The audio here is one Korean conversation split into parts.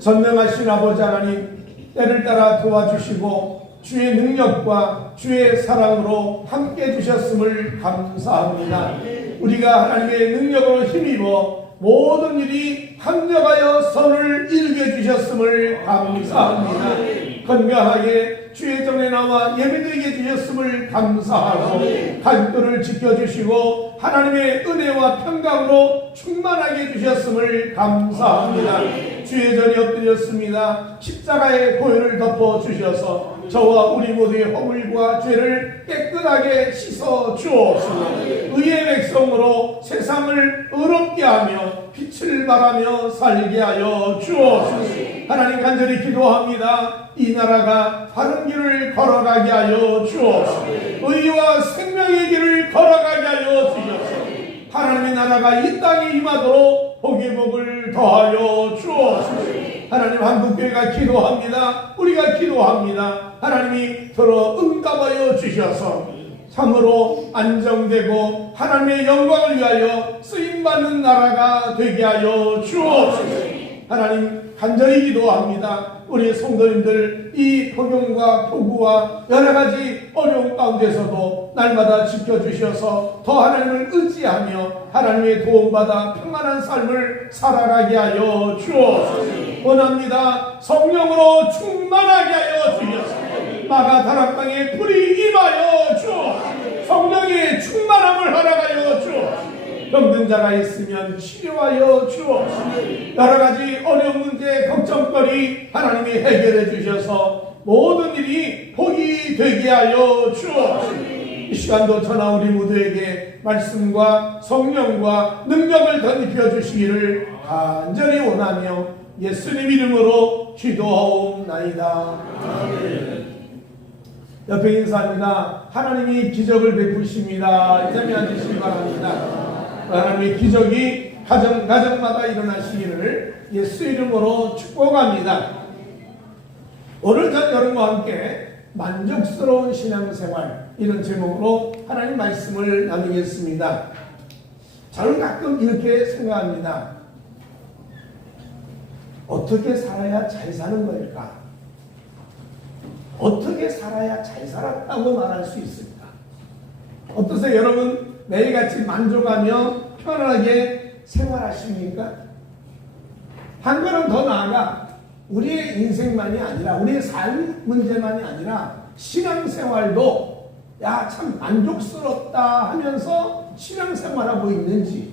전능하신 아버지 하나님, 때를 따라 도와주시고 주의 능력과 주의 사랑으로 함께 해주셨음을 감사합니다. 우리가 하나님의 능력으로 힘입어 모든 일이 합력하여 선을 이루게 해주셨음을 감사합니다. 건강하게 주의 전에 나와 예배드리게 해주셨음을 감사하고 가족들을 지켜주시고 하나님의 은혜와 평강으로 충만하게 해주셨음을 감사합니다. 주의 전에 엎드렸습니다. 십자가의 보혈을 덮어주셔서 저와 우리 모두의 허물과 죄를 깨끗하게 씻어 주옵소서. 의의 백성으로 세상을 의롭게 하며 빛을 발하며 살게 하여 주옵소서. 하나님 간절히 기도합니다. 이 나라가 바른 길을 걸어가게 하여 주옵소서. 의와 생명의 길을 걸어가게 하여 주옵소서. 하나님의 나라가 이 땅에 임하도록 복의 복을 더하여 주옵소서. 하나님, 한국교회가 기도합니다. 우리가 기도합니다. 하나님이 들어 응답하여 주셔서 참으로 안정되고 하나님의 영광을 위하여 쓰임받는 나라가 되게 하여 주옵소서. 하나님, 간절히 기도합니다. 우리 성도님들 이 폭염과 폭우와 여러가지 어려운 가운데서도 날마다 지켜주셔서 더 하나님을 의지하며 하나님의 도움받아 평안한 삶을 살아가게 하여 주옵소서. 원합니다. 성령으로 충만하게 하여 주옵소서. 마가다락 땅에 불이 임하여 주옵소서. 성령의 충만함을 허락하여 주옵소서. 병든 자가 있으면 치료하여 주옵소서. 여러가지 어려운 문제, 걱정거리 하나님이 해결해 주셔서 모든 일이 복이 되게 하여 주옵소서. 이 시간도 저나 우리 모두에게 말씀과 성령과 능력을 덧입혀 주시기를 간절히 원하며 예수님 이름으로 기도하옵나이다. 아멘. 옆에 인사합니다. 하나님이 기적을 베푸십니다. 이 자리에 앉으시기 바랍니다. 하나님의 기적이 가정마다 일어나시기를 예수 이름으로 축복합니다. 오늘 전 여러분과 함께 만족스러운 신앙생활, 이런 제목으로 하나님 말씀을 나누겠습니다. 저는 가끔 이렇게 생각합니다. 어떻게 살아야 잘 사는 걸까? 어떻게 살아야 잘 살았다고 말할 수 있을까? 어떠세요? 여러분 매일같이 만족하며 편안하게 생활하십니까? 한 걸음 더 나아가 우리의 인생만이 아니라 우리의 삶 문제만이 아니라 신앙생활도 야 참 만족스럽다 하면서 신앙생활하고 있는지,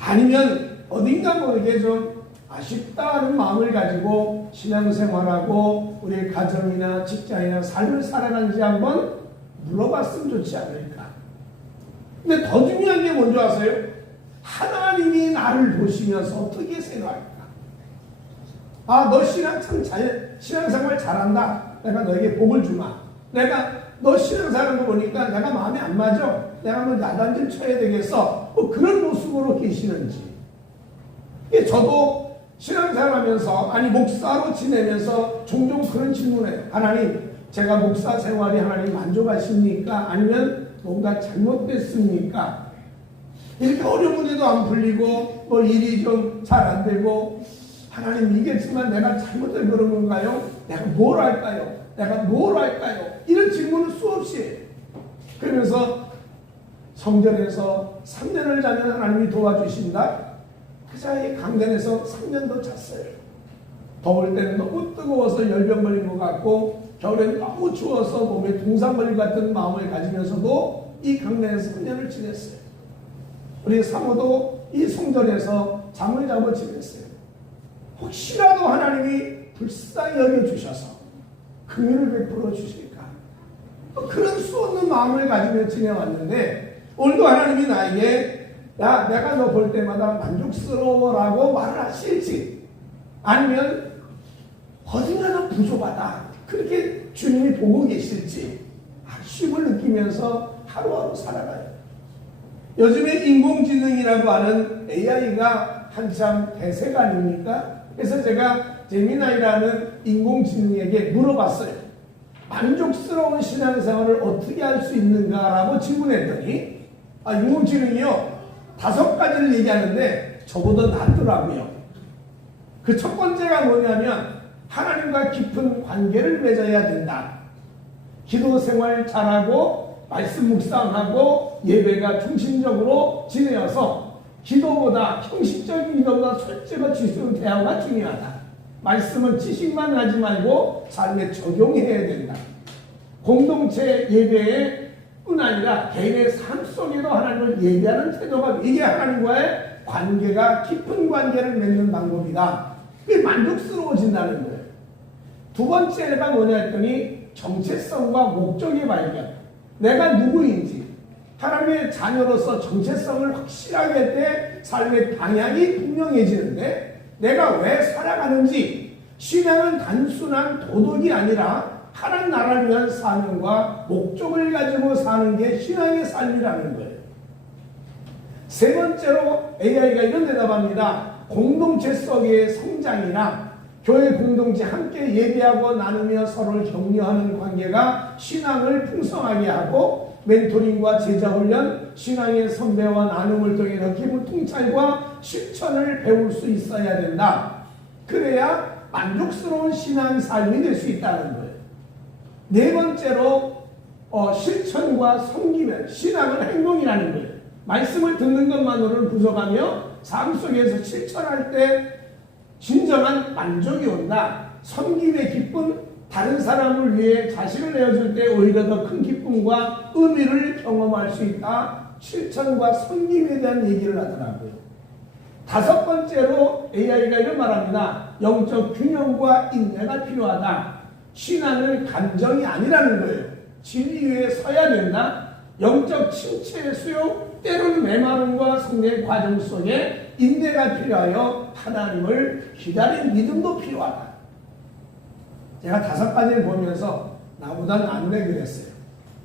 아니면 어딘가 모르게 좀 아쉽다는 마음을 가지고 신앙생활하고 우리의 가정이나 직장이나 삶을 살아가는지 한번 물어봤으면 좋지 않을까. 근데 더 중요한 게 뭔지 아세요? 하나님이 나를 보시면서 어떻게 생각할까? 아, 너 신앙생활 잘한다. 내가 너에게 복을 주마. 내가 너 신앙생활하는 거 보니까 내가 마음에 안 맞아. 내가 뭐 야단 좀 쳐야 되겠어. 뭐 그런 모습으로 계시는지. 저도 신앙생활 하면서, 아니 목사로 지내면서 종종 그런 질문을 해요. 하나님, 제가 목사 생활이 하나님 만족하십니까? 아니면 뭔가 잘못됐습니까? 이렇게 어려운 문제도 안 풀리고 뭐 일이 좀 잘 안 되고, 하나님 이겠지만 내가 잘못해서 그런 건가요? 내가 뭘 할까요? 내가 뭘 할까요? 이런 질문을 수없이 해요. 그러면서 성전에서 3년을 자면 하나님이 도와주신다. 그 사이에 강단에서 3년도 잤어요. 더울 때는 너무 뜨거워서 열병 걸린 것 같고, 겨울에는 너무 추워서 몸에 동상 걸린 것 같은 마음을 가지면서도 이 강단에서 3년을 지냈어요. 우리 사모도 이 성전에서 잠을 자고 지냈어요. 혹시라도 하나님이 불쌍히 여겨주셔서 긍휼을 베풀어 주실까? 그런 수없는 마음을 가지며 지내왔는데, 오늘도 하나님이 나에게 야, 내가 너 볼 때마다 만족스러워라고 말을 하실지, 아니면 어딘가는 부족하다, 그렇게 주님이 보고 계실지 아쉬움을 느끼면서 하루하루 살아가요. 요즘에 인공지능이라고 하는 AI가 한참 대세가 아닙니까? 그래서 제가 제미나이라는 인공지능에게 물어봤어요. 만족스러운 신앙생활을 어떻게 할 수 있는가라고 질문했더니, 인공지능이요 5가지를 얘기하는데 저보다 낫더라고요. 그 첫 번째가 뭐냐면 하나님과 깊은 관계를 맺어야 된다. 기도 생활 잘하고 말씀 묵상하고 예배가 중심적으로 지내어서 기도보다 형식적인 기도보다 솔직한 지수는 대화가 중요하다. 말씀은 지식만 하지 말고 삶에 적용해야 된다. 공동체 예배에 뿐 아니라 개인의 삶 속에도 하나님을 예배하는 태도가 이게 하나님과의 관계가 깊은 관계를 맺는 방법이다. 그게 만족스러워진다는 거예요. 두 번째가 뭐냐 했더니 정체성과 목적의 발견. 내가 누구인지 하나님의 자녀로서 정체성을 확실하게 할 때 삶의 방향이 분명해지는데 내가 왜 살아가는지 신앙은 단순한 도덕이 아니라 하나님 나라를 위한 사명과 목적을 가지고 사는 게 신앙의 삶이라는 거예요. 세 번째로 AI가 이런 대답합니다. 공동체 속의 성장이나 교회 공동체 함께 예배하고 나누며 서로를 격려하는 관계가 신앙을 풍성하게 하고 멘토링과 제자훈련, 신앙의 선배와 나눔을 통해 기본 통찰과 실천을 배울 수 있어야 된다. 그래야 만족스러운 신앙 삶이 될 수 있다는 거예요. 네 번째로 실천과 섬기면 신앙은 행동이라는 거예요. 말씀을 듣는 것만으로는 부족하며 삶 속에서 실천할 때 진정한 만족이 온다. 섬김의 기쁨, 다른 사람을 위해 자식을 내어줄 때 오히려 더 큰 기쁨과 의미를 경험할 수 있다. 실천과 섬김에 대한 얘기를 하더라고요. 다섯 번째로 AI가 이런 말합니다. 영적 균형과 인내가 필요하다. 신앙은 감정이 아니라는 거예요. 진리 위에 서야 된다. 영적 침체의 수요, 때로는 메마름과 성장의 과정 속에 인내가 필요하여 하나님을 기다리는 믿음도 필요하다. 제가 다섯 가지를 보면서 나보다는 안 돼 그랬어요.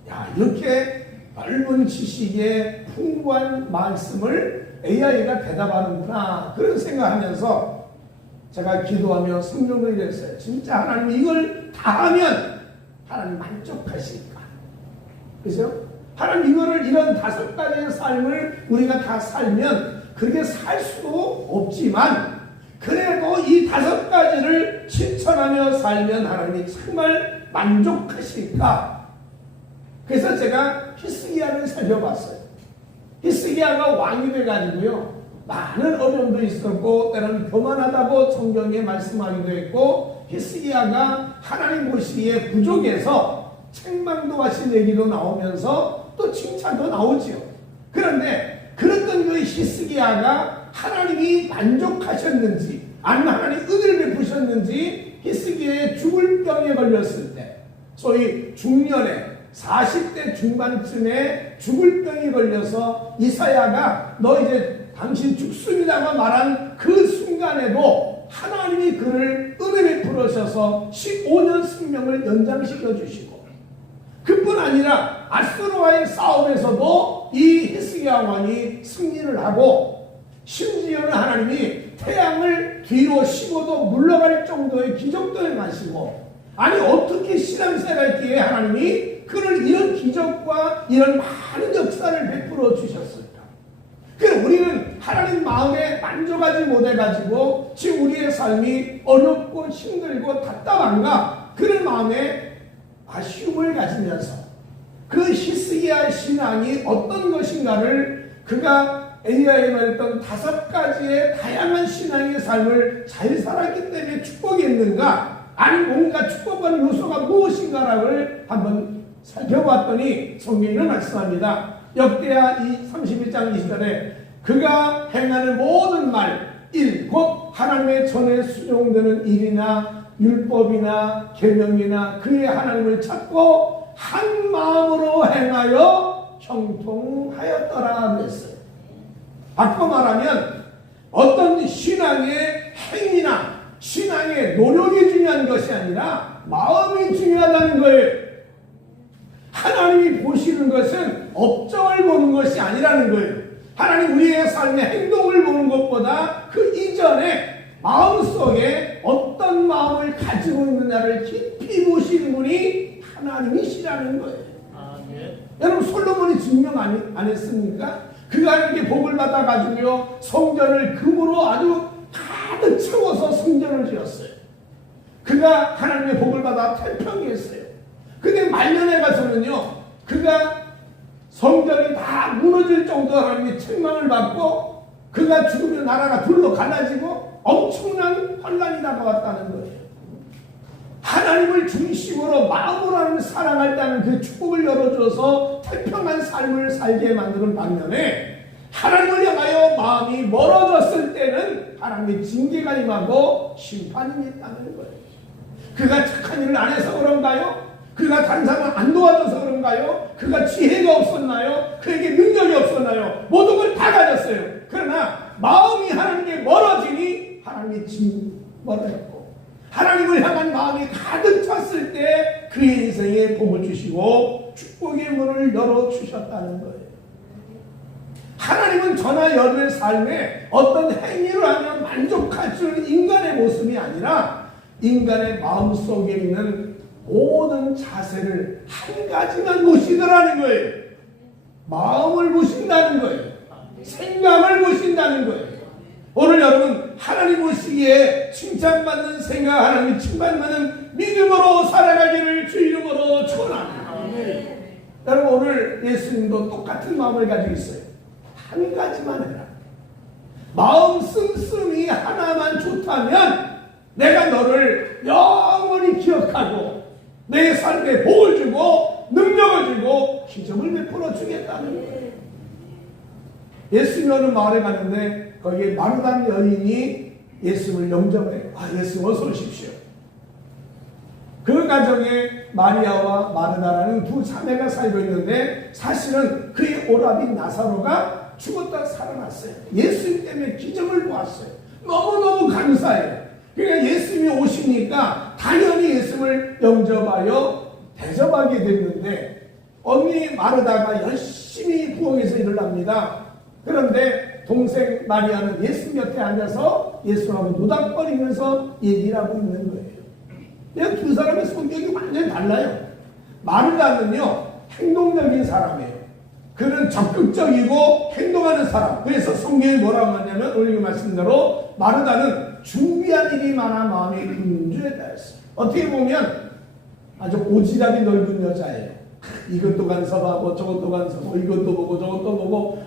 야, 이렇게 넓은 지식에 풍부한 말씀을 AI가 대답하는구나. 그런 생각하면서 제가 기도하며 성경을 읽었어요. 진짜 하나님 이걸 다 하면 하나님 만족하실까? 그죠? 하나님 이거를 이런 다섯 가지의 삶을 우리가 다 살면 그렇게 살 수도 없지만 그래도 이 다섯 가지를 실천하며 살면 하나님이 정말 만족하실까? 그래서 제가 히스기야를 살펴봤어요. 히스기야가 왕이 돼가지고요. 많은 어려움도 있었고 때로는 교만하다고 성경에 말씀하기도 했고 히스기야가 하나님 보시기에 부족해서 책망도 하신 얘기도 나오면서 또 칭찬도 나오지요. 그런데 그랬던 그 히스기야가 하나님이 만족하셨는지 아니면 하나님 은혜를 베푸셨는지 히스기야의 죽을 병에 걸렸을 때 소위 중년에 40대 중반쯤에 죽을 병이 걸려서 이사야가 너 이제 당신 죽습니다가 말한 그 순간에도 하나님이 그를 은혜 베풀으셔서 15년 생명을 연장시켜 주시고 그뿐 아니라 아수르와의 싸움에서도 이 히스기야 왕이 승리를 하고 심지어는 하나님이 태양을 뒤로 15도 물러갈 정도의 기적도 행하시고 아니 어떻게 신앙생활했기에 하나님이 그를 이런 기적과 이런 많은 역사를 베풀어 주셨을까? 그래서 우리는 하나님 마음에 만족하지 못해가지고 지금 우리의 삶이 어렵고 힘들고 답답한가? 그런 마음에 아쉬움을 가지면서 그 히스기야의 신앙이 어떤 것인가를 그가 AI에 말했던 다섯 가지의 다양한 신앙의 삶을 잘 살았기 때문에 축복했는가? 아니 뭔가 축복받는 요소가 무엇인가를 한번 살펴봤더니 성경이 말씀합니다. 역대하 31장 20절에 그가 행하는 모든 말, 일, 곧 하나님의 전에 수용되는 일이나 율법이나 계명이나 그의 하나님을 찾고 한 마음으로 행하여 형통하였더라 그랬어요. 바꿔 말하면 어떤 신앙의 행위나 신앙의 노력이 중요한 것이 아니라 마음이 중요하다는 거예요. 하나님이 보시는 것은 업적을 보는 것이 아니라는 거예요. 하나님 우리의 삶의 행동을 보는 것보다 그 이전에 마음속에 어떤 마음을 가지고 있느냐를 깊이 보시는 분이 하나님이시라는 거예요. 여러분 솔로몬이 증명 안 했습니까? 그가 이렇게 복을 받아가지고요 성전을 금으로 아주 가득 채워서 성전을 지었어요. 그가 하나님의 복을 받아 태평했어요. 근데 말년에 가서는요, 그가 성전이 다 무너질 정도로 하나님의 책망을 받고 그가 죽으면 나라가 둘로 갈라지고 엄청난 혼란이 다가왔다는 거예요. 하나님을 중심으로 마음으로 하나님을 사랑한다는 그 축복을 열어줘서 태평한 삶을 살게 만드는 반면에 하나님을 향하여 마음이 멀어졌을 때는 하나님의 징계가 임하고 심판이 있다는 거예요. 그가 착한 일을 안 해서 그런가요? 그가 다른 사람을 안 도와줘서 그런가요? 그가 지혜가 없었나요? 그에게 능력이 없었나요? 모든 걸 다 가졌어요. 그러나 마음이 하나님께 멀어지니 하나님이 멀어졌고 하나님을 향한 마음이 가득 찼을 때 그의 인생에 복을 주시고 축복의 문을 열어주셨다는 거예요. 하나님은 저나 여러분의 삶에 어떤 행위를 하면 만족할 수 있는 인간의 모습이 아니라 인간의 마음속에 있는 모든 자세를 한 가지만 보시더라는 거예요. 마음을 보신다는 거예요. 생각을 보신다는 거예요. 오늘 여러분 하나님 보시기에 칭찬받는 생각, 하나님 칭찬받는 믿음으로 살아가기를 주 이름으로 축원합니다. 여러분 오늘 예수님도 똑같은 마음을 가지고 있어요. 한 가지만 해라. 마음 씀씀이 하나만 좋다면 내가 너를 영원히 기억하고 내 삶에 복을 주고 능력을 주고 기적을 베풀어 주겠다는 거예요. 예수님이 어느 마을에 갔는데 거기에 마르다 여인이 예수님을 영접해요. 예수님 어서 오십시오. 그 가정에 마리아와 마르다라는 두 자매가 살고 있는데 사실은 그의 오라비 나사로가 죽었다 살아났어요. 예수님 때문에 기적을 보았어요. 너무너무 감사해요. 그러니까 예수님이 오시니까 당연히 예수님을 영접하여 대접하게 됐는데 언니 마르다가 열심히 부엌에서 일을 합니다. 그런데 동생 마리아는 예수님 곁에 앉아서 예수님하고 노닥거리면서 얘기를 하고 있는 거예요. 두 사람의 성격이 완전히 달라요. 마르다는요 행동적인 사람이에요. 그는 적극적이고 행동하는 사람. 그래서 성경이 뭐라고 하냐면 오늘 말씀대로 마르다는 준비한 일이 많아 마음이 분주했다 했어요. 어떻게 보면 아주 오지랖이 넓은 여자예요. 이것도 간섭하고 저것도 간섭하고 이것도 보고 저것도 보고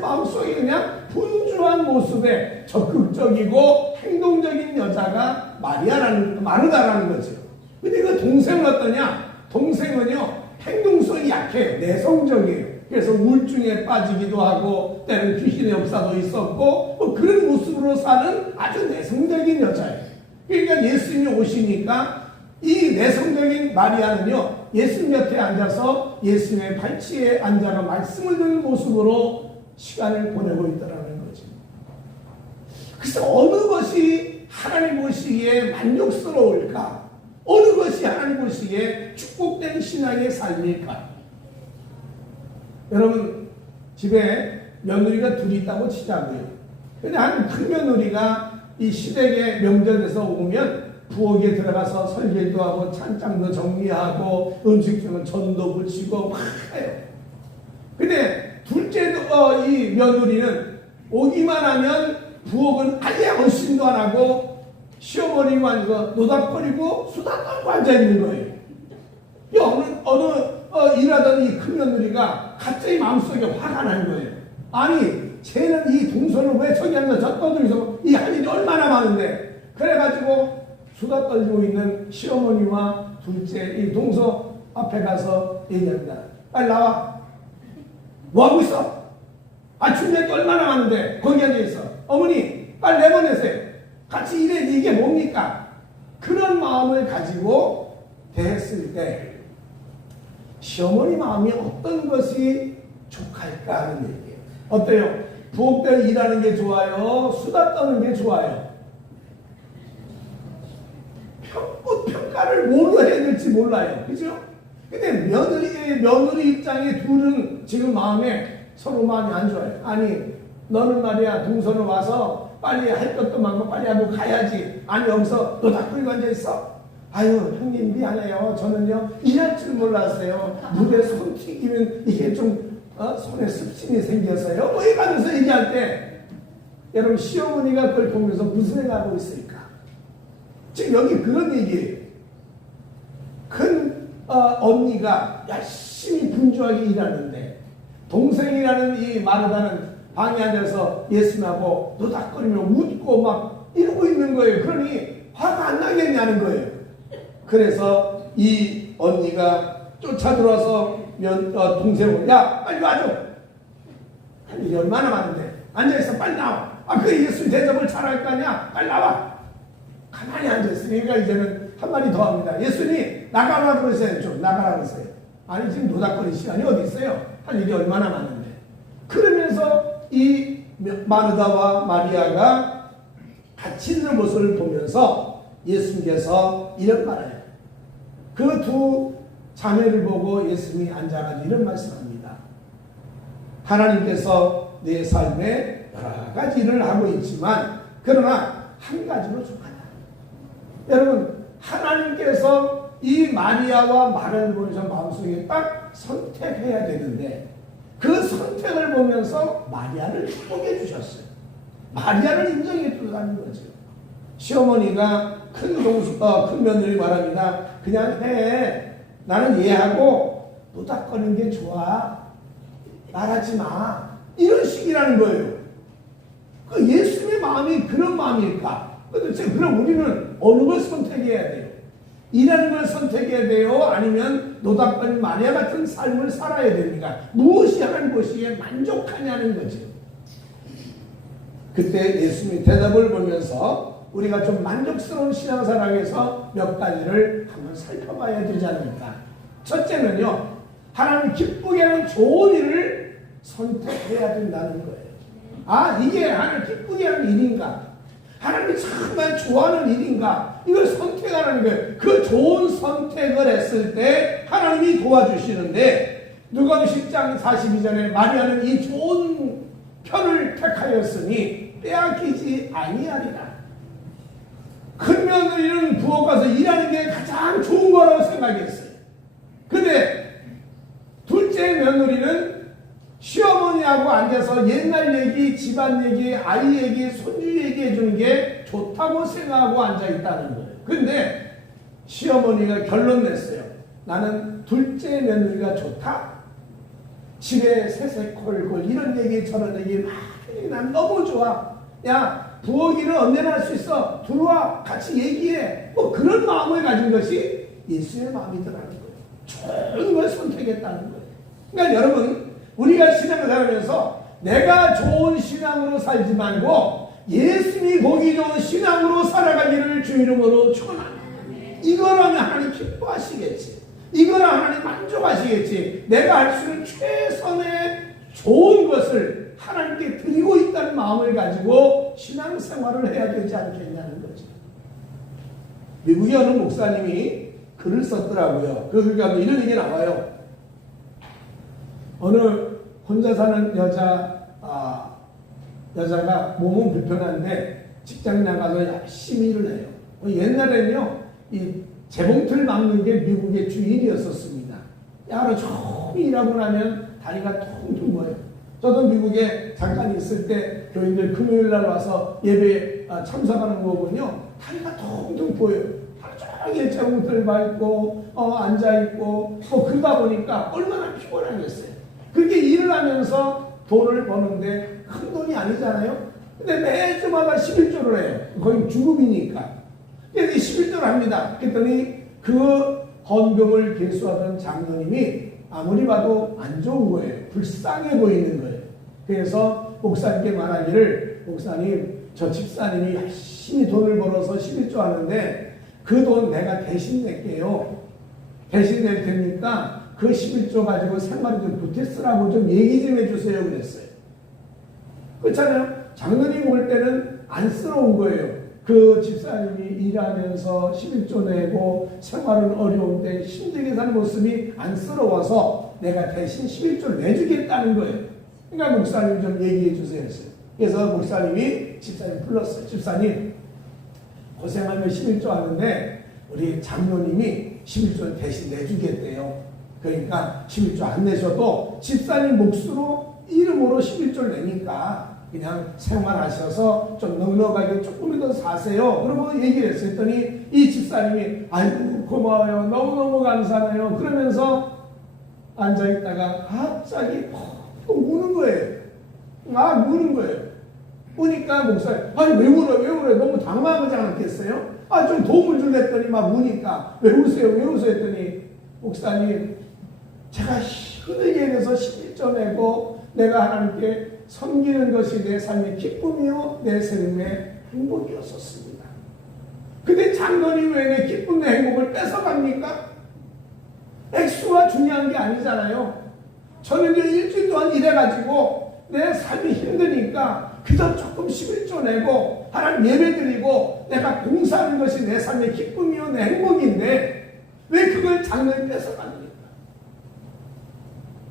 마음속에 그냥 분주한 모습에 적극적이고 행동적인 여자가 마르다라는 거죠. 근데 그 동생은 어떠냐? 동생은요 행동성이 약해요. 내성적이에요. 그래서 우울증에 빠지기도 하고 때는 귀신의 역사도 있었고 뭐 그런 모습으로 사는 아주 내성적인 여자예요. 그러니까 예수님이 오시니까 이 내성적인 마리아는요 예수님 곁에 앉아서 예수님의 발치에 앉아서 말씀을 듣는 모습으로 시간을 보내고 있다는 거죠. 그래서 어느 것이 하나님 보시기에 만족스러울까? 어느 것이 하나님 보시기에 축복된 신앙의 삶일까? 여러분 집에 며느리가 둘이 있다고 치자고요. 근데 한 큰 며느리가 이 시댁에 명절에서 오면 부엌에 들어가서 설계도 하고 찬장도 정리하고 음식 중에 전도 붙이고 막 해요. 근데 둘째 이 며느리는 오기만 하면 부엌은 아예 얼씬도 안 하고 시어머니가 앉아서 노닥거리고 수다 떨고 앉아있는 거예요. 어느 일하던 이 큰 며느리가 갑자기 마음속에 화가 난 거예요. 아니 쟤는 이 동서를 왜 저기 앉아서 저 떠들면서 이 할 일이 얼마나 많은데. 그래가지고 수다 떨고 있는 시어머니와 둘째 이 동서 앞에 가서 얘기합니다. 빨리 나와. 뭐하고 있어? 준비할 게 얼마나 많은데 거기 앉아있어. 어머니 빨리 내보내세요. 같이 일해야지. 이게 뭡니까? 그런 마음을 가지고 대했을 때 시어머니 마음이 어떤 것이 족할까 하는 얘기예요. 어때요? 부엌대로 일하는 게 좋아요? 수다 떠는 게 좋아요? 평가를 뭐로 해야 될지 몰라요. 그죠? 근데 며느리 입장에 둘은 지금 마음에 서로 마음이 안 좋아요. 아니 너는 말이야 동서는 와서 빨리 할 것도 많고 빨리 하고 가야지. 아니 여기서 너 다 끌고 앉아있어. 아유 형님 미안해요. 저는요 일할 줄 몰랐어요. 물에 손 튀기면 이게 좀 손에 습진이 생겨서요. 뭐 이러면서 얘기할 때 여러분 시어머니가 그걸 보면서 무슨 생각하고 있을까? 지금 여기 그런 얘기예요. 큰 언니가 열심히 분주하게 일하는데 동생이라는 이 마르다는 방에 앉아서 예수님하고 노닥거리며 웃고 막 이러고 있는 거예요. 그러니 화가 안 나겠냐는 거예요. 그래서 이 언니가 쫓아들어와서 동생을 야 빨리 와줘. 할 일이 얼마나 많은데 앉아있어 빨리 나와. 그 예수님 대접을 잘할 거 아니야. 빨리 나와. 가만히 앉아있으니까 이제는 한마디 더 합니다. 예수님 나가라 그러세요. 좀 나가라 그러세요. 아니 지금 노닥거릴 시간이 어디 있어요. 할 일이 얼마나 많은데. 그러면서 이 마르다와 마리아가 같이 있는 모습을 보면서 예수님께서 이런 말을 해요. 그 두 자매를 보고 예수님이 앉아가지고 이런 말씀합니다. 하나님께서 내 삶에 여러 가지 일을 하고 있지만 그러나 한 가지로 족하다. 여러분 하나님께서 이 마리아와 마리아를 보면서 마음속에 딱 선택해야 되는데 그 선택을 보면서 마리아를 축복해 주셨어요. 마리아를 인정해 주라는 거죠. 시어머니가 큰 며느리 말합니다. 그냥 해. 나는 얘하고 노닥거리는 게 좋아. 말하지 마. 이런 식이라는 거예요. 그 예수님의 마음이 그런 마음일까? 도대체 그럼 우리는 어느 걸 선택해야 돼요? 일하는 걸 선택해야 돼요? 아니면 노닥거리는 마리아 같은 삶을 살아야 됩니까? 무엇이 하는 것이에 만족하냐는 거죠. 그때 예수님의 대답을 보면서 우리가 좀 만족스러운 신앙생활에서 몇 가지를 한번 살펴봐야 되지 않을까. 첫째는요, 하나님 기쁘게 하는 좋은 일을 선택해야 된다는 거예요. 이게 하나님 기쁘게 하는 일인가? 하나님이 정말 좋아하는 일인가? 이걸 선택하라는 거예요. 그 좋은 선택을 했을 때 하나님이 도와주시는데 누가복음 10장 42절에 마리아는 이 좋은 편을 택하였으니 빼앗기지 아니하리라. 큰 며느리는 부엌 가서 일하는 게 가장 좋은 거라고 생각했어요. 근데 둘째 며느리는 시어머니하고 앉아서 옛날 얘기, 집안 얘기, 아이 얘기, 손주 얘기 해주는 게 좋다고 생각하고 앉아있다는 거예요. 근데 시어머니가 결론 냈어요. 나는 둘째 며느리가 좋다. 집에 새새콜콜 이런 얘기 저런 얘기 난 너무 좋아. 야 부엌 일은 언제나 할 수 있어. 들어와 같이 얘기해. 뭐 그런 마음을 가진 것이 예수의 마음이더라는 거예요. 좋은 걸 선택했다는 거예요. 그러니까 여러분 우리가 신앙을 살면서 내가 좋은 신앙으로 살지 말고 예수님이 보기 좋은 신앙으로 살아가기를 주 이름으로 축원합니다. 이거라면 하나님 기뻐하시겠지. 이거라 하나님 만족하시겠지. 내가 할 수 있는 최선의 좋은 것을 하나님께 드리고 있다는 마음을 가지고 신앙생활을 해야 되지 않겠냐는 거죠. 미국의 어느 목사님이 글을 썼더라고요. 그 글 가운데 이런 얘기 나와요. 어느 혼자 사는 여자가 몸은 불편한데 직장 나가서 열심히 일을 해요. 옛날에는요, 이 재봉틀 막는 게 미국의 주일이었었습니다. 하루 종일 일하고 나면 다리가 퉁퉁 부어요. 저도 미국에 잠깐 있을 때 교인들 금요일 날 와서 예배 참석하는 거 보면요, 다리가 퉁퉁 부어요. 하루 종일 재봉틀 밟고 앉아있고 그러다 보니까 얼마나 피곤하겠어요. 그렇게 일을 하면서 돈을 버는데 큰 돈이 아니잖아요. 근데 매주마다 11조를 해요. 거의 주급이니까. 그래서 11조를 합니다. 그랬더니 그 헌금을 개수하던 장로님이 아무리 봐도 안 좋은 거예요. 불쌍해 보이는 거예요. 그래서 목사님께 말하기를, 목사님, 저 집사님이 열심히 돈을 벌어서 11조 하는데 그 돈 내가 대신 낼게요. 대신 낼 테니까 그 11조 가지고 생활을 좀 보태 쓰라고 좀 얘기 좀 해주세요. 그랬어요. 그렇잖아요. 장로님 올 때는 안쓰러운 거예요. 그 집사님이 일하면서 11조 내고 생활은 어려운데 힘들게 사는 모습이 안쓰러워서 내가 대신 11조를 내주겠다는 거예요. 그러니까 목사님 좀 얘기해 주세요. 그래서 목사님이 집사님 불렀어요. 집사님 고생하며 11조 하는데 우리 장로님이 11조를 대신 내주겠대요. 그러니까 11조 안 내셔도 집사님 몫으로 이름으로 11조를 내니까 그냥 생활하셔서 좀 넉넉하게 조금 더 사세요. 그러고 얘기를 했더니 이 집사님이 아이고 고마워요. 너무너무 감사해요. 그러면서 앉아있다가 갑자기 또 우는 거예요. 막 우는 거예요. 우니까 목사님, 아니 왜 울어요? 너무 당황하지 않았겠어요? 좀 도움을 주랬더니 막 우니까 왜 우세요? 했더니 목사님, 제가 힘들게 해서 11조 내고 내가 하나님께 섬기는 것이 내 삶의 기쁨이요 내 삶의 행복이었었습니다. 근데 장로님 왜 내 기쁨 내 행복을 뺏어갑니까? 액수가 중요한 게 아니잖아요. 저는 이제 일주일 동안 일해가지고 내 삶이 힘드니까 그저 조금 11조 내고 하나님 예배 드리고 내가 봉사하는 것이 내 삶의 기쁨이요 내 행복인데 왜 그걸 장로님 뺏어갑니까?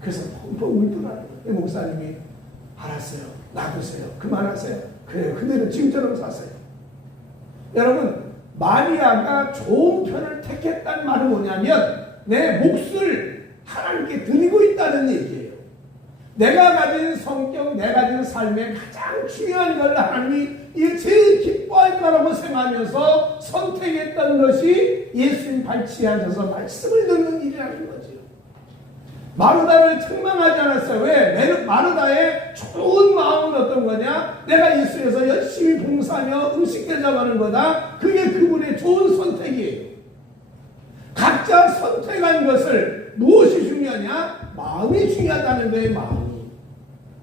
그래서 펑펑 울더라고요. 목사님이 알았어요. 놔두세요. 그만하세요. 그래요. 그대로 지금처럼 사세요. 여러분, 마리아가 좋은 편을 택했다는 말은 뭐냐면 내 몫을 하나님께 드리고 있다는 얘기예요. 내가 가진 성격, 내가 가진 삶의 가장 중요한 걸 하나님이 이게 제일 기뻐할 거라고 생각하면서 선택했던 것이 예수님 발치에 앉아서 말씀을 듣는 일이라는 거죠. 마르다를 책망하지 않았어요. 왜? 마르다의 좋은 마음은 어떤 거냐? 내가 예수에서 열심히 봉사하며 음식 대접하는 거다. 그게 그분의 좋은 선택이에요. 각자 선택한 것을 무엇이 중요하냐? 마음이 중요하다는 거예요. 마음이.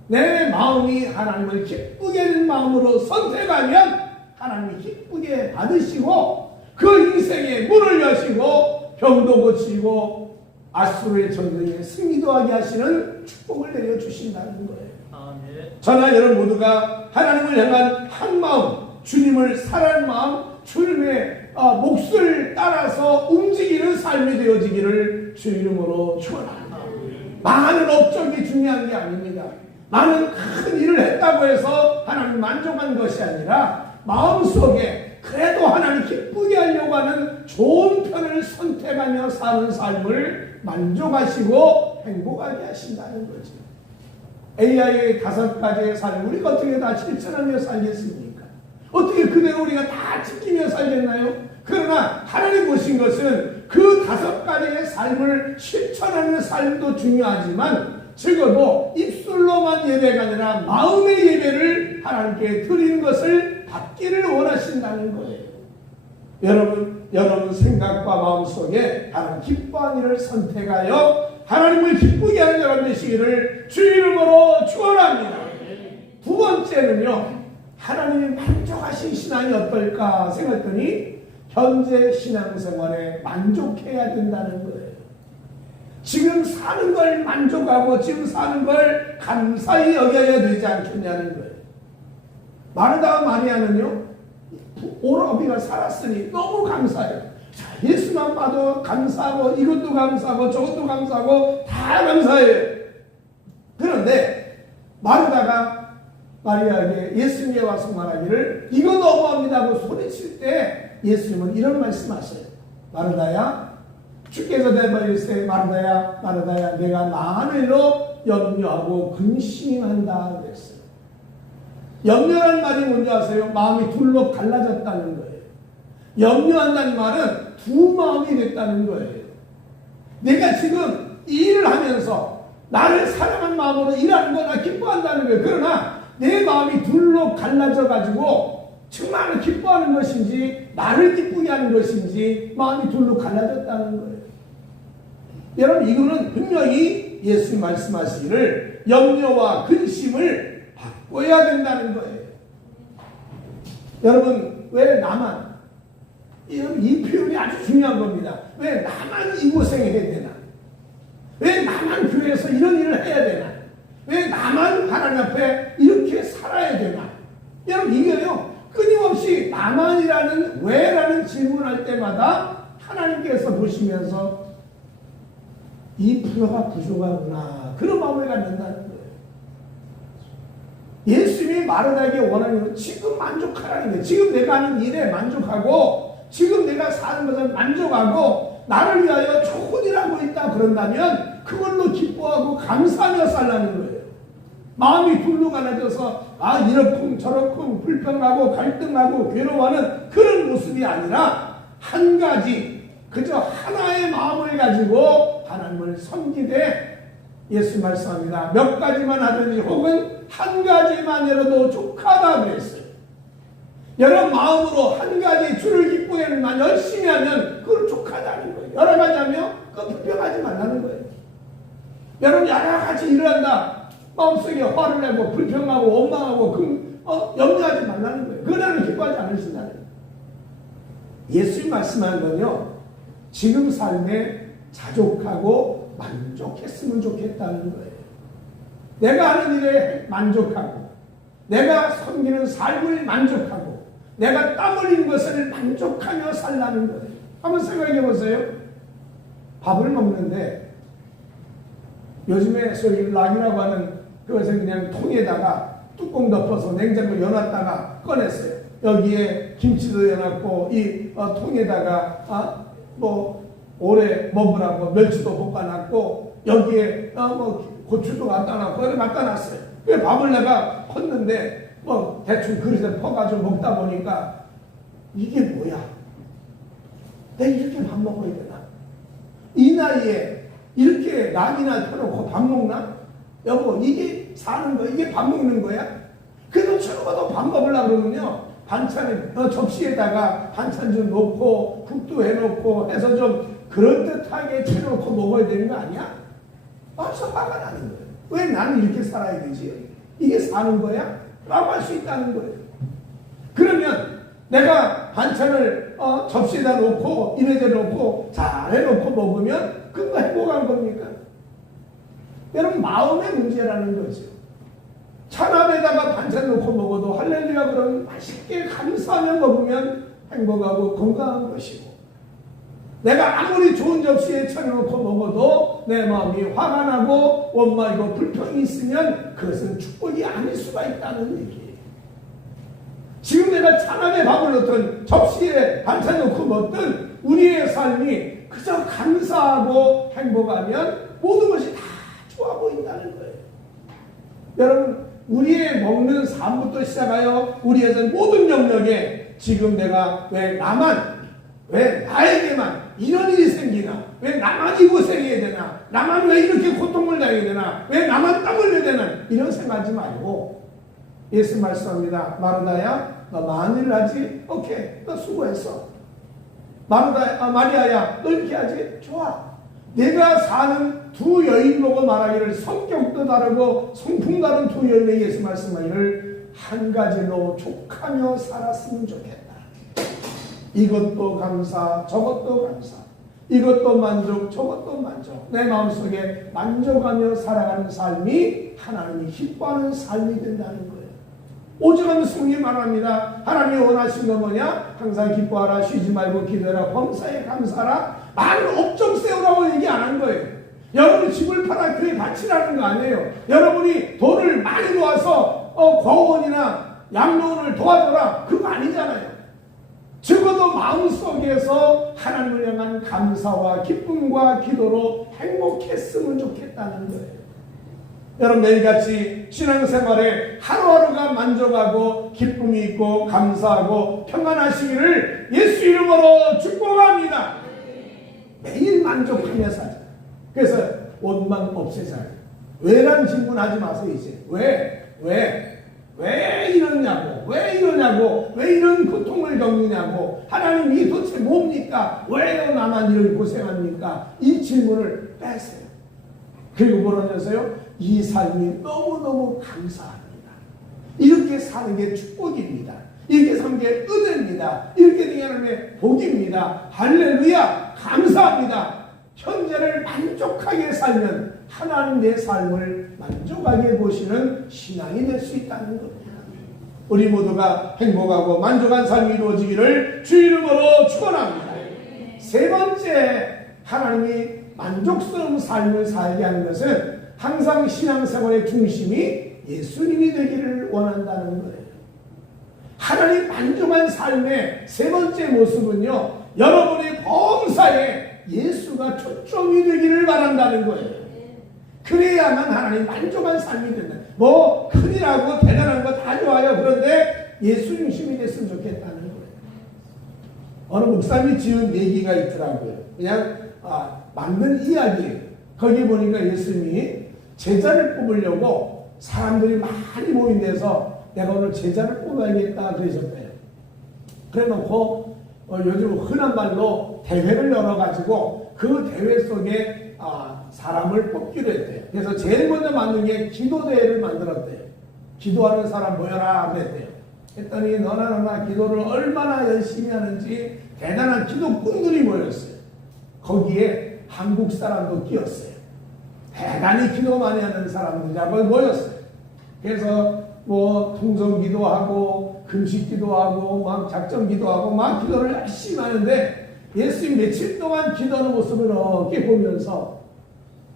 내 마음이 하나님을 기쁘게 하는 마음으로 선택하면 하나님이 기쁘게 받으시고 그 인생의 문을 여시고 병도 고치고 아수르의 전쟁에 승리도 하게 하시는 축복을 내려주신다는 거예요. 아멘. 저나 여러분 모두가 하나님을 향한 한 마음, 주님을 사랑하는 마음, 주님의 몫을 따라서 움직이는 삶이 되어지기를 주 이름으로 축원합니다. 많은 업적이 중요한 게 아닙니다. 많은 큰 일을 했다고 해서 하나님 만족한 것이 아니라 마음속에 그래도 하나님 기쁘게 하려고 하는 좋은 편을 선택하며 사는 삶을 만족하시고 행복하게 하신다는 거죠. AI의 5가지의 삶을 우리가 어떻게 다 실천하며 살겠습니까? 어떻게 그대로 우리가 다 지키며 살겠나요? 그러나 하나님 보신 것은 그 5가지의 삶을 실천하는 삶도 중요하지만 적어도 입술로만 예배가 아니라 마음의 예배를 하나님께 드리는 것을 받기를 원하신다는 거예요. 여러분 생각과 마음속에 하나님 기뻐하는 일을 선택하여 하나님을 기쁘게 하는 여러분 되시기를 주 이름으로 축원합니다. 두 번째는요, 하나님이 만족하신 신앙이 어떨까 생각했더니 현재 신앙생활에 만족해야 된다는 거예요. 지금 사는 걸 만족하고 지금 사는 걸 감사히 여겨야 되지 않겠냐는 거예요. 마르다와 마리아는요, 오라비가 살았으니 너무 감사해요. 자, 예수만 봐도 감사하고 이것도 감사하고 저것도 감사하고 다 감사해요. 그런데 마르다가 마리아에게 예수님에 와서 말하기를 이거 너무합니다 하고 소리칠 때 예수님은 이런 말씀하셔요. 마르다야, 주께서 대바리세 마르다야 내가 나한 일로 염려하고 근심한다 그랬어요. 염려란 말이 뭔지 아세요? 마음이 둘로 갈라졌다는 거예요. 염려한다는 말은 두 마음이 됐다는 거예요. 내가 지금 이 일을 하면서 나를 사랑한 마음으로 일하는 거 나 기뻐한다는 거예요. 그러나 내 마음이 둘로 갈라져 가지고 정말 기뻐하는 것인지 나를 기쁘게 하는 것인지 마음이 둘로 갈라졌다는 거예요. 여러분, 이거는 분명히 예수님 말씀하시기를 염려와 근심을 바꿔야 된다는 거예요. 여러분, 왜 나만, 이 표현이 아주 중요한 겁니다. 왜 나만 이 고생을 해야 되나? 왜 나만 교회에서 이런 일을 해야 되나? 왜 나만 하나님 앞에 이렇게 살아야 되나? 여러분, 이게요, 끊임없이 나만이라는 왜라는 질문할 때마다 하나님께서 보시면서 이 부여가 부족하구나, 그런 마음을 갖는다는 거예요. 예수님이 마르다에게 원하는 건 지금 만족하라는 거예요. 지금 내가 하는 일에 만족하고 지금 내가 사는 것을 만족하고 나를 위하여 좋은 일 하고 있다 그런다면 그걸로 기뻐하고 감사하며 살라는 거예요. 마음이 굴러가라져서 이렇쿵 저렇쿵 불평하고 갈등하고 괴로워하는 그런 모습이 아니라 한 가지 그저 하나의 마음을 가지고 하나님을 섬기되 예수 말씀합니다. 몇 가지만 하든지 혹은 한 가지만 해도 족하다 그랬어요. 여러 마음으로 한 가지 주를 기쁘게 하는만 열심히 하면 그걸 족하다는 거예요. 여러 가지 하며 그거 불평하지 말라는 거예요. 여러분 여러 가지 일을 한다. 마음속에 화를 내고 불평하고 원망하고 염려하지 말라는 거예요. 그거는 기뻐하지 않으신다는 거예요. 예수님 말씀한 건요. 지금 삶에 자족하고 만족했으면 좋겠다는 거예요. 내가 하는 일에 만족하고 내가 섬기는 삶을 만족하고 내가 땀 흘린 것을 만족하며 살라는 거예요. 한번 생각해 보세요. 밥을 먹는데 요즘에 소위 락이라고 하는 그것을 그냥 통에다가 뚜껑 덮어서 냉장고에 여놨다가 꺼냈어요. 여기에 김치도 여놨고 이 통에다가 오래 먹으라고 멸치도 볶아놨고 여기에 고추도 갖다 놨고 이렇게 갖다 놨어요. 그 밥을 내가 컸는데 대충 그릇에 퍼가지고 먹다 보니까 이게 뭐야? 내가 이렇게 밥 먹어야 되나? 이 나이에 이렇게 낙이나 펴놓고 밥 먹나? 여보 이게 사는 거야? 이게 밥 먹는 거야? 그래도 처음부터 밥 먹으려고 그러면요 반찬을 접시에다가 반찬 좀 놓고 국도 해놓고 해서 좀 그럴듯하게 차려놓고 먹어야 되는 거 아니야? 그래서 화가 나는 거예요. 왜 나는 이렇게 살아야 되지? 이게 사는 거야? 라고 할 수 있다는 거예요. 그러면 내가 반찬을 접시에다 놓고 이래저래 놓고 잘 해놓고 먹으면 그거 행복한 겁니까? 여러분 마음의 문제라는 거죠. 찬밥에다가 반찬 놓고 먹어도 할렐루야 그러면 맛있게 감사하며 먹으면 행복하고 건강한 것이고 내가 아무리 좋은 접시에 차려놓고 먹어도 내 마음이 화가 나고 원망이고 불평이 있으면 그것은 축복이 아닐 수가 있다는 얘기예요. 지금 내가 찬밥에 밥을 넣든 접시에 반찬 놓고 먹든 우리의 삶이 그저 감사하고 행복하면 모든 것이 다 좋아 보인다는 거예요. 여러분 우리의 먹는 삶부터 시작하여 우리의 모든 영역에 지금 내가 왜 나에게만 이런 일이 생기나? 왜 나만 이 고생해야 되나? 나만 왜 이렇게 고통을 당해야 되나? 왜 나만 땀을 흘려야 되나? 이런 생각하지 말고 예수 말씀합니다. 마르다야 너 많은 일을 하지? 오케이 너 수고했어. 마리아야 너 이렇게 하지? 좋아. 내가 사는 두 여인 보고 말하기를 성격도 다르고 성품 다른 두 여인의 예수 말씀하기를 한 가지로 족하며 살았으면 좋겠다. 이것도 감사 저것도 감사 이것도 만족 저것도 만족 내 마음속에 만족하며 살아가는 삶이 하나님이 기뻐하는 삶이 된다는 거예요. 오직하면 성경이 말합니다. 하나님이 원하시는 건 뭐냐? 항상 기뻐하라 쉬지 말고 기도하라 범사에 감사하라 많은 업적 세우라고 얘기 안 한 거예요. 여러분이 집을 팔아 교회 바치라는 거 아니에요. 여러분이 돈을 많이 모아서 과원이나 양로원을 도와줘라 그거 아니잖아요. 적어도 마음속에서 하나님을 향한 감사와 기쁨과 기도로 행복했으면 좋겠다는 거예요. 여러분 매일같이 신앙생활에 하루하루가 만족하고 기쁨이 있고 감사하고 평안하시기를 예수 이름으로 축복합니다. 매일 만족하며 살자. 그래서 원망 없애자. 왜란 질문하지 마세요. 이제 왜 이러냐고 왜 이런 고통을 겪느냐고 하나님이 도대체 뭡니까? 왜 나만 이렇게 고생합니까? 이 질문을 빼세요. 그리고 뭐라냐서요? 이 삶이 너무너무 감사합니다. 이렇게 사는 게 축복입니다. 이렇게 사는 게 은혜입니다. 이렇게 되는 하나님의 복입니다. 할렐루야 감사합니다. 현재를 만족하게 살면 하나님 내 삶을 만족하게 보시는 신앙이 될 수 있다는 겁니다. 우리 모두가 행복하고 만족한 삶이 이루어지기를 주 이름으로 축원합니다. 세 번째 하나님이 만족스러운 삶을 살게 하는 것은 항상 신앙생활의 중심이 예수님이 되기를 원한다는 거예요. 하나님 만족한 삶의 세 번째 모습은요, 여러분의 범사에 예수가 초점이 되기를 바란다는 거예요. 그래야만 하나님 만족한 삶이 된다. 뭐 큰일하고 대단한 거 다 좋아요. 그런데 예수 중심이 됐으면 좋겠다는 거예요. 어느 목사님이 지은 얘기가 있더라고요. 그냥 맞는 이야기예요. 거기 보니까 예수님이 제자를 뽑으려고 사람들이 많이 모인 데서 내가 오늘 제자를 뽑아야겠다 그러셨대요. 그래 놓고 요즘 흔한 말로 대회를 열어가지고 그 대회 속에 사람을 뽑기로 했대요. 그래서 제일 먼저 만든 게 기도대회를 만들었대요. 기도하는 사람 모여라 그랬대요. 했더니 너나 기도를 얼마나 열심히 하는지 대단한 기도꾼들이 모였어요. 거기에 한국 사람도 끼었어요. 대단히 기도 많이 하는 사람들이 모였어요. 그래서 뭐 통성기도 하고 금식기도 하고 막 작정기도 하고 막 기도를 열심히 하는데 예수님 며칠 동안 기도하는 모습을 이렇게 보면서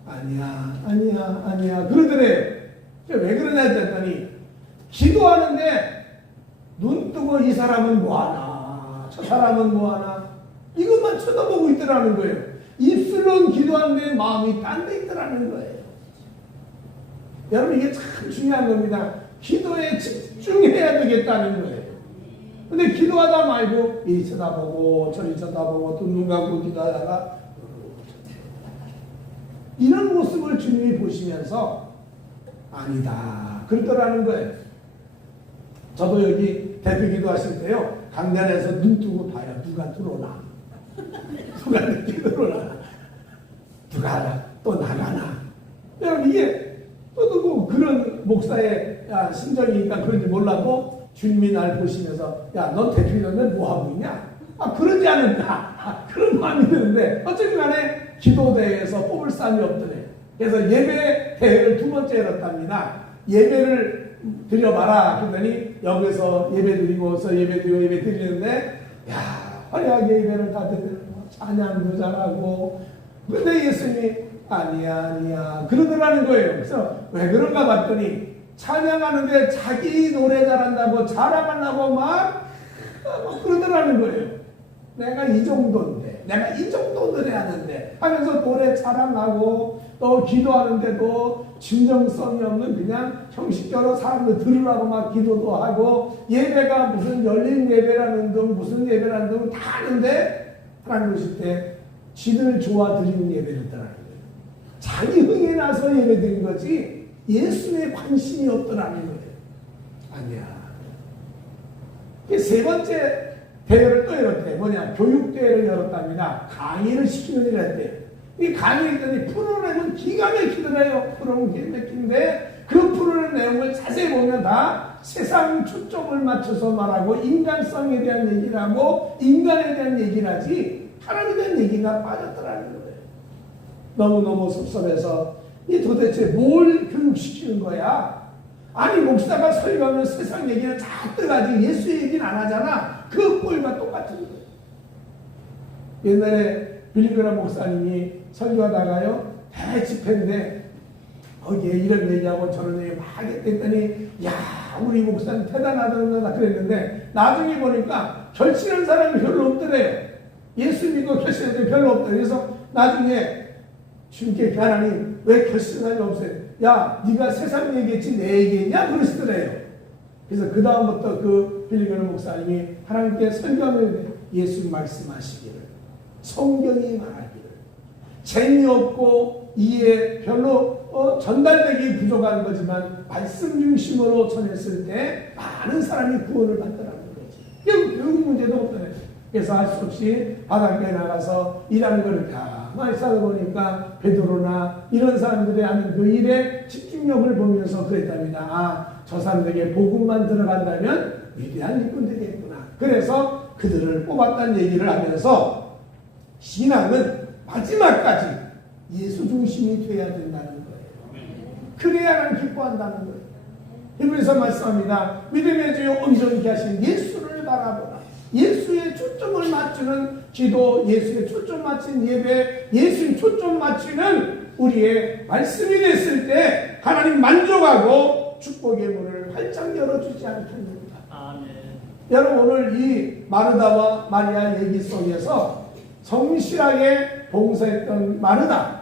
아니야 그러더래요. 왜 그러냐 했더니 기도하는데 눈 뜨고 이 사람은 뭐하나 저 사람은 뭐하나 이것만 쳐다보고 있더라는 거예요. 입술로는 기도하는데 마음이 딴 데 있더라는 거예요. 여러분 이게 참 중요한 겁니다. 기도에 집중해야 되겠다는 거예요. 근데 기도하다 말고 이리 쳐다보고 저리 쳐다보고 또 눈 감고 기도하다가 이런 모습을 주님이 보시면서 아니다 그러더라는 거예요. 저도 여기 대표 기도하실 때요 강단에서 눈 뜨고 봐요. 누가 들어오나 누가 늦게 들어오나 누가 또 나가나. 여러분 이게 저도 뭐 그런 목사의 심정이니까 그런지 몰라도 주님이 날 보시면서 야 너 대표 기도인데 뭐하고 있냐 그러지 않을까 그런 마음이 드는데 어쨌든 간에 기도대회에서 뽑을 사람이 없더래요. 그래서 예배 대회를 두 번째 열었답니다. 예배를 드려봐라 그러더니 여기서 예배 드리고서 예배 드리는데 야 화려하게 예배를 다 드리고 찬양도 잘하고 근데 예수님이 아니야 그러더라는 거예요. 그래서 왜 그런가 봤더니 찬양하는데 자기 노래 잘한다고 자랑하려고 막 그러더라는 거예요. 내가 이 정도인데 내가 이 정도 노래하는데 하면서 노래 자랑하고 또 기도하는데도 진정성이 없는 그냥 형식적으로 사람들 들으라고 막 기도도 하고 예배가 무슨 열린 예배라는 등 무슨 예배라는 등 다 하는데 하나님 오실 때 지들 좋아 드리는 예배를 했더라는 거예요. 자기 흥에 나서 예배 드린 거지 예수님의 관심이 없더라는 거예요. 아니야. 세 번째 대회를 또 열었대요. 뭐냐? 교육대회를 열었답니다. 강의를 시키는 일을 했대요. 이 강의를 했더니 프로그램은 기가 막히더래요. 프로그램은 기가 막힌데 그 프로그램 내용을 자세히 보면 다 세상 초점을 맞춰서 말하고 인간성에 대한 얘기를 하고 인간에 대한 얘기를 하지 하나님에 대한 얘기가 빠졌더라는 거예요. 너무너무 섭섭해서 이 도대체 뭘 교육시키는 거야? 아니 목사가 설교하면 세상 얘기는 잔뜩 하지 예수 얘기는 안 하잖아. 그 꼴과 똑같은 거예요. 옛날에 빌리그라 목사님이 설교하다가요 대집회인데 거기에 이런 얘기하고 저런 얘기 막 했더니 야 우리 목사님 대단하다 그랬는데 나중에 보니까 결신한 사람이 별로 없더래요. 예수 믿고 결신한 사람이 별로 없더래요. 그래서 나중에 주님께 하나님 왜 결신한 사람이 없어요? 야 네가 세상 얘기했지 내 얘기했냐? 그러시더래요. 그래서 그 다음부터 그 빌리그라 목사님이 하나님께 설교하면 예수 말씀하시기를 성경이 말하기를 재미없고 이해 별로 전달되기 부족한 거지만 말씀 중심으로 전했을 때 많은 사람이 구원을 받더라는 거지. 교육 문제도 없더래요. 그래서 할 수 없이 바닷가에 나가서 일하는 걸 가만히 살아보니까 베드로나 이런 사람들이 하는 그 일에 집중력을 보면서 그랬답니다. 저 사람들에게 복음만 들어간다면 위대한 일꾼 되겠구나. 그래서 그들을 뽑았다는 얘기를 하면서 신앙은 마지막까지 예수 중심이 돼야 된다는 거예요. 그래야 난 기뻐한다는 거예요. 히브리서 말씀합니다. 믿음의 주여 온전히 하신 예수를 바라보라. 예수의 초점을 맞추는 기도, 예수의 초점 맞춘 예배, 예수의 초점 맞추는 우리의 말씀이 됐을 때 하나님 만족하고 축복의 문을 활짝 열어주지 않겠습니까? 아멘. 여러분 오늘 이 마르다와 마리아 얘기 속에서 성실하게 봉사했던 마르다,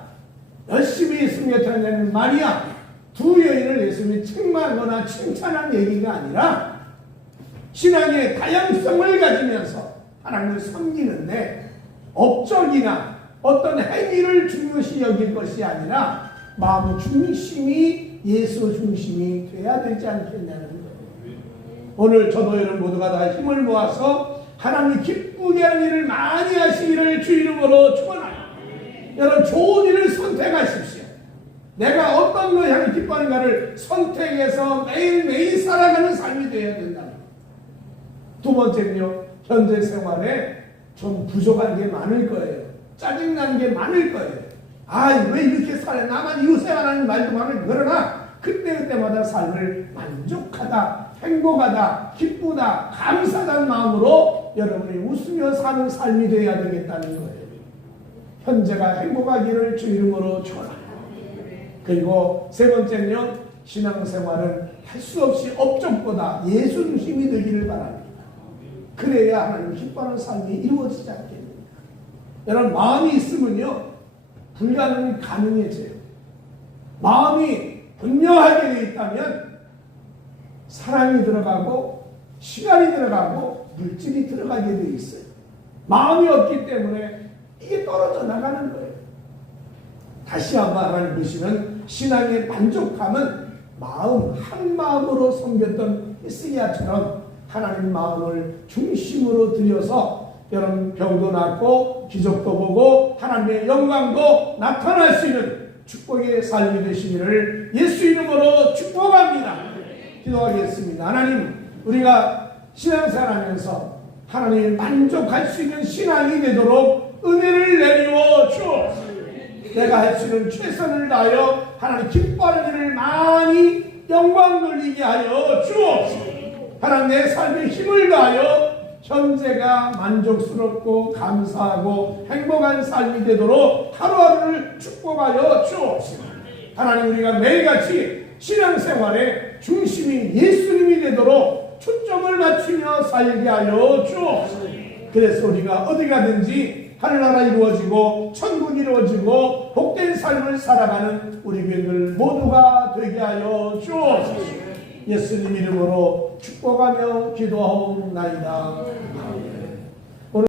열심히 예수 곁에 앉는 마리아 두 여인을 예수님이 책망하거나 칭찬한 얘기가 아니라 신앙의 다양성을 가지면서 하나님을 섬기는데 업적이나 어떤 행위를 중요시 여길 것이 아니라 마음 중심이 예수 중심이 돼야 되지 않겠냐는 거예요. 오늘 저도 여러분 모두가 다 힘을 모아서 하나님 기쁘게 하는 일을 많이 하시기를 주 이름으로 축원합니다. 여러분 좋은 일을 선택하십시오. 내가 어떤 걸 향해 기뻐하는가를 선택해서 매일매일 살아가는 삶이 되어야 된다. 두 번째는요, 현재 생활에 좀 부족한 게 많을 거예요. 짜증나는 게 많을 거예요. 왜 이렇게 살아? 나만 이웃생활하는 말도 많을. 그러나 그때그때마다 삶을 만족하다, 행복하다, 기쁘다, 감사하다는 마음으로 여러분이 웃으며 사는 삶이 되어야 되겠다는 거예요. 현재가 행복하기를 주 이름으로 축원합니다. 그리고 세 번째는요, 신앙생활은 할 수 없이 업적보다 예수 중심이 되기를 바랍니다. 그래야 하나님 기뻐하는 삶이 이루어지지 않겠습니까? 여러분 마음이 있으면요 불가능이 가능해져요. 마음이 분명하게 되어 있다면 사랑이 들어가고 시간이 들어가고 물질이 들어가게 되어 있어요. 마음이 없기 때문에 이게 떨어져 나가는 거예요. 다시 한번 하나님 보시면 신앙의 만족함은 마음 한 마음으로 섬겼던 히스기야처럼 하나님 마음을 중심으로 들여서 여러분 병도 낫고 기적도 보고 하나님의 영광도 나타날 수 있는 축복의 삶이 되시기를 예수 이름으로 축복합니다. 기도하겠습니다. 하나님, 우리가 신앙생활하면서 하나님을 만족할 수 있는 신앙이 되도록 은혜를 내리워 주옵소서. 내가 할 수 있는 최선을 다하여 하나님 기뻐하는 일을 많이 영광 돌리게 하여 주옵소서. 하나님 내 삶에 힘을 다하여 현재가 만족스럽고 감사하고 행복한 삶이 되도록 하루하루를 축복하여 주옵소서. 하나님, 우리가 매일같이 신앙생활의 중심이 예수님이 되도록 초점을 맞추며 살게 하여 주옵소서. 그래서 우리가 어디 가든지 하늘나라 이루어지고 천국 이루어지고 복된 삶을 살아가는 우리 교인들 모두가 되게 하여 주옵소서. 예수님 이름으로 축복하며 기도하옵나이다.